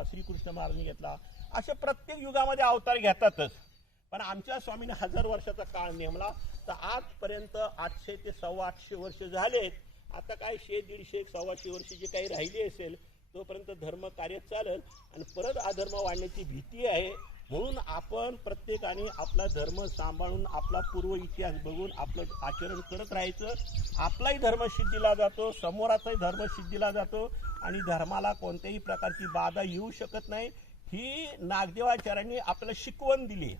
घेतला श्रीकृष्ण महाराजांनी घेतला. असे प्रत्येक युगामध्ये अवतार घेतातच. पण आमच्या स्वामीने हजार वर्षाचा काळ नेमला. तर आजपर्यंत आठशे ते सव्वा आठशे वर्ष झालेत. आता काय शे दीडशे सव्वाशे वर्ष जे काही राहिली असेल तोपर्यंत धर्म कार्य चालेल. आणि परत अधर्म वाढण्याची भीती आहे. म्हणून आपण प्रत्येकाने आपला धर्म सांभाळून आपला पूर्व इतिहास बघून आपलं आचरण करत राहायचं. आपलाही धर्म सिद्धीला जातो समोराचाही धर्म सिद्धीला जातो आणि धर्माला कोणत्याही प्रकारची बाधा येऊ शकत नाही. ही नागदेवाचार्यांनी आपल्याला शिकवण दिली.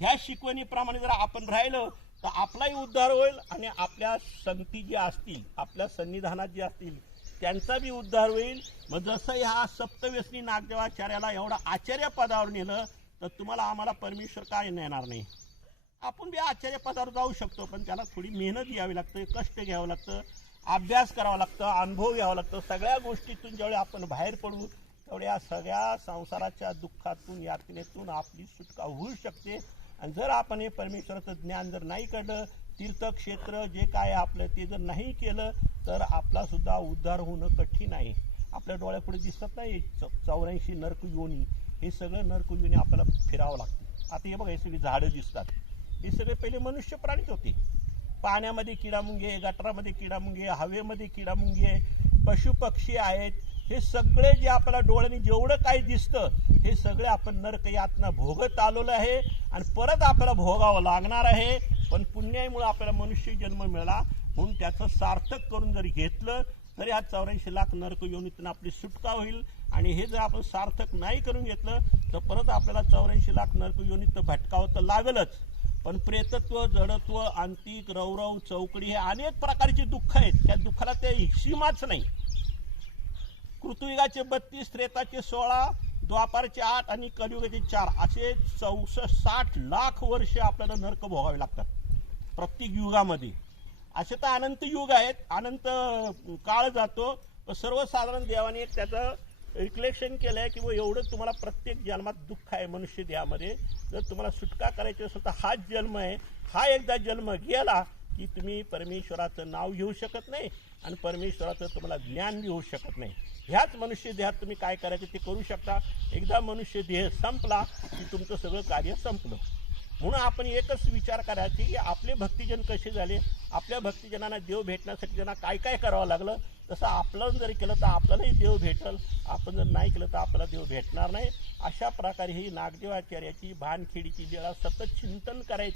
ह्या शिकवणीप्रमाणे जर आपण राहिलं तर आपलाही उद्धार होईल आणि आपल्या संती ज्या असतील आपल्या सन्निधानात जे असतील त्यांचा बी उद्धार होईल. मग जसं ह्या सप्तव्यसनी नागदेवाचार्याला एवढा आचार्य पदावर नेलं तर तुम्हाला आम्हाला परमेश्वर काय नेणार नाही. आपण बी आश्चर्य पदार्थ जाऊ शकतो पण त्याला थोडी मेहनत घ्यावी लागते कष्ट घ्यावं लागतं अभ्यास करावा लागतं अनुभव घ्यावा लागतं. सगळ्या गोष्टीतून ज्यावेळी आपण बाहेर पडू तेवढ्या सगळ्या संसाराच्या दुःखातून यातनेतून आपली सुटका होऊ शकते. आणि जर आपण हे परमेश्वराचं ज्ञान जर नाही कळलं तीर्थक्षेत्र जे काय आपलं ते जर नाही केलं तर आपला सुद्धा उद्धार होणं कठीण आहे. आपल्या डोळ्यापुढे दिसत नाही चौऱ्याऐंशी नरक योनी. हे सगळं नरक आपल्याला फिरावं लागतं. आता हे बघा हे सगळी झाडं दिसतात. हे सगळे पहिले मनुष्य प्राणीच होते. पाण्यामध्ये किडामुंगे गटारामध्ये किडामुंगे हवेमध्ये किडामुंगे पशु पक्षी आहेत. हे सगळे जे आपल्याला डोळ्यांनी जेवढं काही दिसतं हे सगळे आपण नरक यातना भोगत आलेलो आहे आणि परत आपल्याला भोगावं लागणार आहे. पण पुण्यामुळे आपल्याला मनुष्य जन्म मिळाला म्हणून त्याचं सार्थक करून जर घेतलं तर या चौऱ्याऐंशी लाख नरक योनीतून आपली सुटका होईल. आणि हे जर आपण सार्थक नाही करून घेतलं तर परत आपल्याला चौऱ्याऐंशी लाख नरक तर भटकावं तर लागलच. पण प्रेतत्व जडत्व आंतिक रौरव चौकडी हे अनेक प्रकारची दुःख आहेत. त्या दुःखाला ते सीमाच नाही. कृतयुगाचे बत्तीस त्रेताचे सोळा द्वापारचे आठ आणि कलियुगाचे चार असे चौसष्ट साठ लाख वर्ष आपल्याला नरक भोगावे लागतात. प्रत्येक युगामध्ये. असे तर अनंत युग आहेत. अनंत काळ जातो. सर्वसाधारण देवाने एक त्याचं रिफ्लेक्शन आहे की बुवा एवढं तुम्हाला प्रत्येक जन्मात दुःख आहे मनुष्य देहामध्ये. जर तुम्हाला सुटका करायची असेल तर हाच जन्म आहे. हा एकदा जन्म गेला की तुम्ही परमेश्वराचं नाव घेऊ शकत नाही आणि परमेश्वराचं तुम्हाला ज्ञान बी होऊ शकत नाही. ह्याच मनुष्य देहात तुम्ही काय करायचं ते करू शकता. एकदा मनुष्य देह संपला की तुमचं सगळं कार्य संपलं. म्हणून आपण एकच विचार करायची की आपले भक्तिजन कसे झाले? आपल्या भक्तिजनांना देव भेटण्यासाठी त्यांना काय काय करावं लागलं? तसं आपलं जर केलं तर आपल्यालाही देव भेटल. आपण जर नाही केलं तर आपल्याला देव भेटणार नाही. अशा प्रकारे ही नागदेवाचार्याची भानखेडीची ज्याला सतत चिंतन करायची.